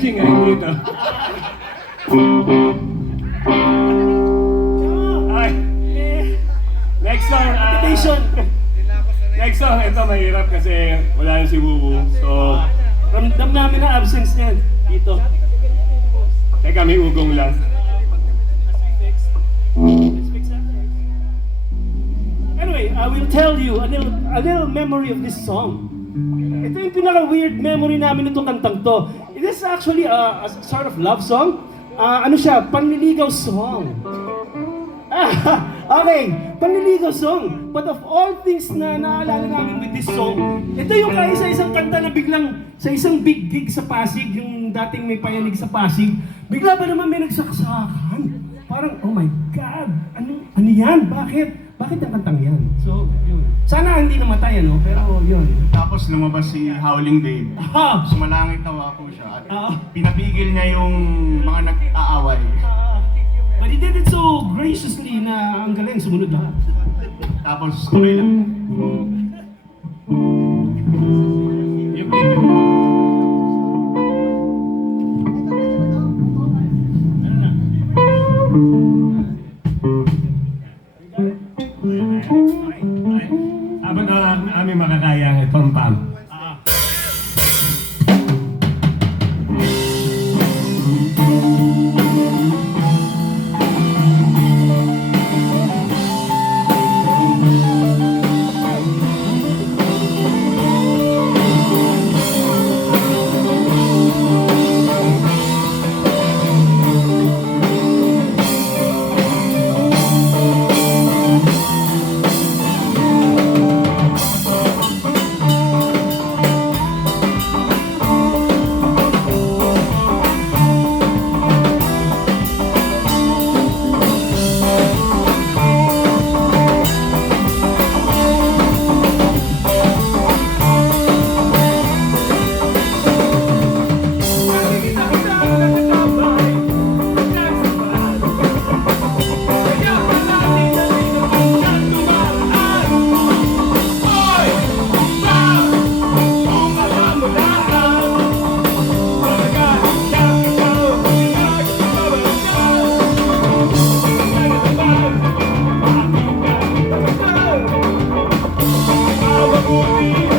Benji ngayon dito. Ay, next song. Next song, ito mahirap kasi wala yung si Wuwu. So, Ramdam namin na absence niya dito. teka, may ugong lang. Anyway, I will tell you a little memory of this song. Ito yung pinaka-weird memory namin itong kantang to. It is actually a sort of love song. Ano siya? Panliligaw song. Okay, panliligaw song. But of all things na naalala namin with this song, ito yung kaisa-isang kanta na biglang sa isang big gig sa Pasig, yung dating may payanig sa Pasig, bigla ba naman may nagsaksakan? Parang, oh my God, ano yan? Bakit ang kantang yan? So, yun. Sana hindi namatay, ano? Pero yun. Tapos lumabas si Howling Babe. Sumalangit tawa ko siya. At pinapigil niya yung mga nag-aaway. But he did it so graciously na ang galing, sumunod lahat. Tapos tuloy lang. Yung video. Habang ang aming makakaya ay pam-pam. Movie.